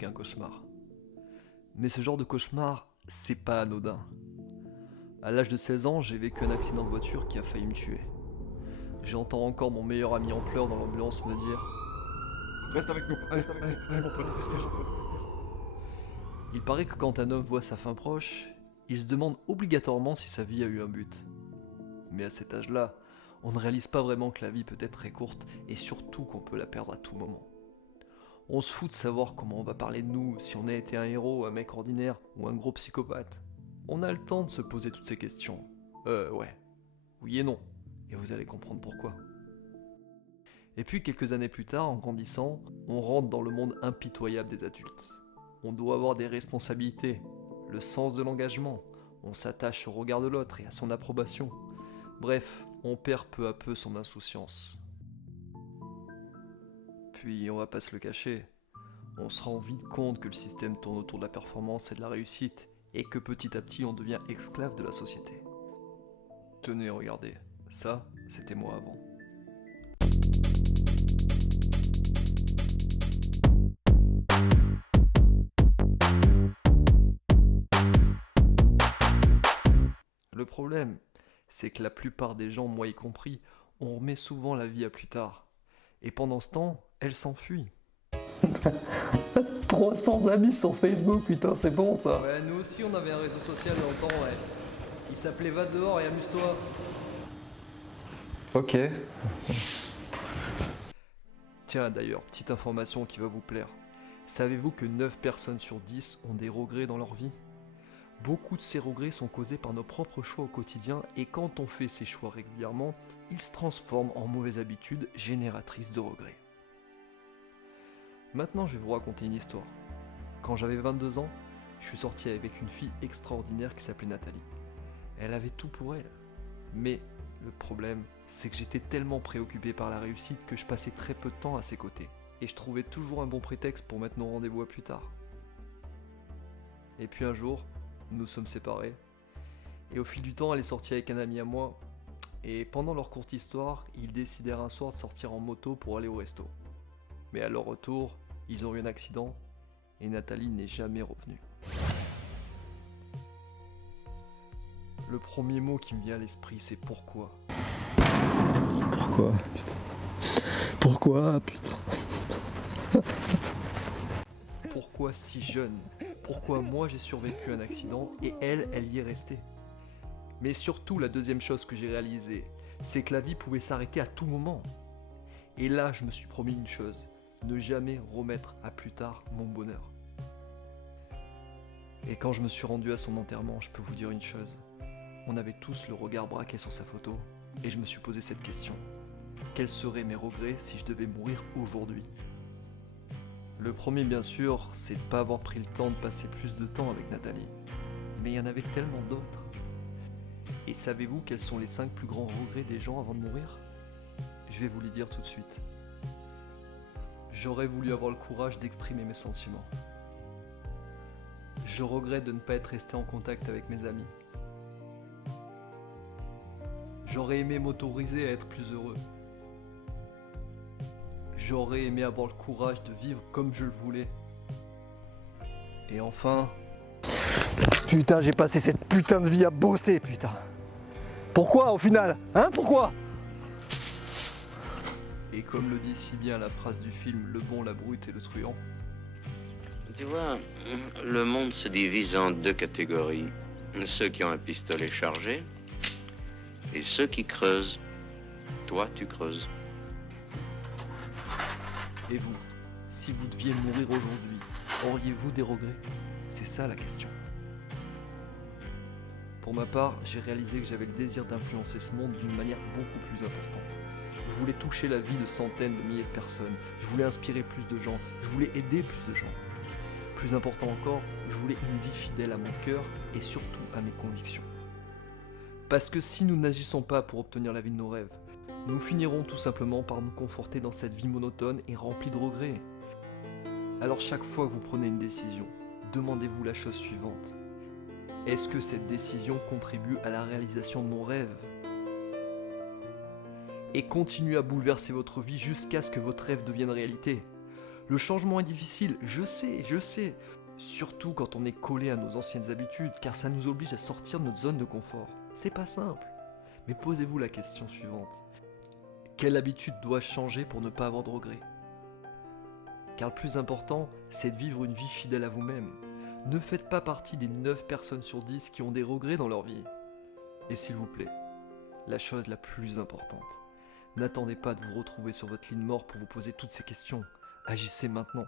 qu'un cauchemar. Mais ce genre de cauchemar, c'est pas anodin. À l'âge de 16 ans, j'ai vécu un accident de voiture qui a failli me tuer. J'entends encore mon meilleur ami en pleurs dans l'ambulance me dire Reste avec nous. Allez, mon pote, respire. « Il paraît que quand un homme voit sa fin proche, il se demande obligatoirement si sa vie a eu un but. Mais à cet âge-là, on ne réalise pas vraiment que la vie peut être très courte et surtout qu'on peut la perdre à tout moment. On se fout de savoir comment on va parler de nous, si on a été un héros, un mec ordinaire ou un gros psychopathe. On a le temps de se poser toutes ces questions. Ouais. Oui et non. Et vous allez comprendre pourquoi. Et puis quelques années plus tard, en grandissant, on rentre dans le monde impitoyable des adultes. On doit avoir des responsabilités, le sens de l'engagement, on s'attache au regard de l'autre et à son approbation. Bref, on perd peu à peu son insouciance. Puis on va pas se le cacher, on se rend vite compte que le système tourne autour de la performance et de la réussite, et que petit à petit on devient esclave de la société. Tenez, regardez, ça, c'était moi avant. Le problème, c'est que la plupart des gens, moi y compris, on remet souvent la vie à plus tard. Et pendant ce temps, elle s'enfuit. 300 amis sur Facebook, putain, c'est bon ça. Ouais, nous aussi on avait un réseau social dans le temps, ouais. Il s'appelait Va dehors et amuse-toi. Ok. Tiens d'ailleurs, petite information qui va vous plaire. Savez-vous que 9 personnes sur 10 ont des regrets dans leur vie ? Beaucoup de ces regrets sont causés par nos propres choix au quotidien et quand on fait ces choix régulièrement, ils se transforment en mauvaises habitudes génératrices de regrets. Maintenant, je vais vous raconter une histoire. Quand j'avais 22 ans, je suis sorti avec une fille extraordinaire qui s'appelait Nathalie. Elle avait tout pour elle. Mais le problème, c'est que j'étais tellement préoccupé par la réussite que je passais très peu de temps à ses côtés. Et je trouvais toujours un bon prétexte pour mettre nos rendez-vous à plus tard. Et puis un jour, nous sommes séparés. Et au fil du temps, elle est sortie avec un ami à moi. Et pendant leur courte histoire, ils décidèrent un soir de sortir en moto pour aller au resto. Mais à leur retour, ils ont eu un accident et Nathalie n'est jamais revenue. Le premier mot qui me vient à l'esprit, c'est pourquoi. Pourquoi, putain. Pourquoi, putain. Pourquoi si jeune ? Pourquoi moi j'ai survécu à un accident et elle y est restée ? Mais surtout, la deuxième chose que j'ai réalisée, c'est que la vie pouvait s'arrêter à tout moment. Et là, je me suis promis une chose, ne jamais remettre à plus tard mon bonheur. Et quand je me suis rendu à son enterrement, je peux vous dire une chose. On avait tous le regard braqué sur sa photo, et je me suis posé cette question. Quels seraient mes regrets si je devais mourir aujourd'hui ? Le premier, bien sûr, c'est de ne pas avoir pris le temps de passer plus de temps avec Nathalie. Mais il y en avait tellement d'autres. Et savez-vous quels sont les 5 plus grands regrets des gens avant de mourir ? Je vais vous les dire tout de suite. J'aurais voulu avoir le courage d'exprimer mes sentiments. Je regrette de ne pas être resté en contact avec mes amis. J'aurais aimé m'autoriser à être plus heureux. J'aurais aimé avoir le courage de vivre comme je le voulais. Et enfin... Putain, j'ai passé cette putain de vie à bosser, putain. Pourquoi au final ? Hein, pourquoi ? Et comme le dit si bien la phrase du film Le bon, la brute et le truand. Tu vois, le monde se divise en 2 catégories. Ceux qui ont un pistolet chargé et ceux qui creusent. Toi, tu creuses. Et vous, si vous deviez mourir aujourd'hui, auriez-vous des regrets ? C'est ça la question. Pour ma part, j'ai réalisé que j'avais le désir d'influencer ce monde d'une manière beaucoup plus importante. Je voulais toucher la vie de centaines de milliers de personnes, je voulais inspirer plus de gens, je voulais aider plus de gens. Plus important encore, je voulais une vie fidèle à mon cœur et surtout à mes convictions. Parce que si nous n'agissons pas pour obtenir la vie de nos rêves, nous finirons tout simplement par nous conforter dans cette vie monotone et remplie de regrets. Alors chaque fois que vous prenez une décision, demandez-vous la chose suivante. Est-ce que cette décision contribue à la réalisation de mon rêve ? Et continuez à bouleverser votre vie jusqu'à ce que votre rêve devienne réalité. Le changement est difficile, je sais. Surtout quand on est collé à nos anciennes habitudes, car ça nous oblige à sortir de notre zone de confort. C'est pas simple. Mais posez-vous la question suivante. Quelle habitude dois-je changer pour ne pas avoir de regrets? Car le plus important, c'est de vivre une vie fidèle à vous-même. Ne faites pas partie des 9 personnes sur 10 qui ont des regrets dans leur vie. Et s'il vous plaît, la chose la plus importante, n'attendez pas de vous retrouver sur votre lit de mort pour vous poser toutes ces questions. Agissez maintenant.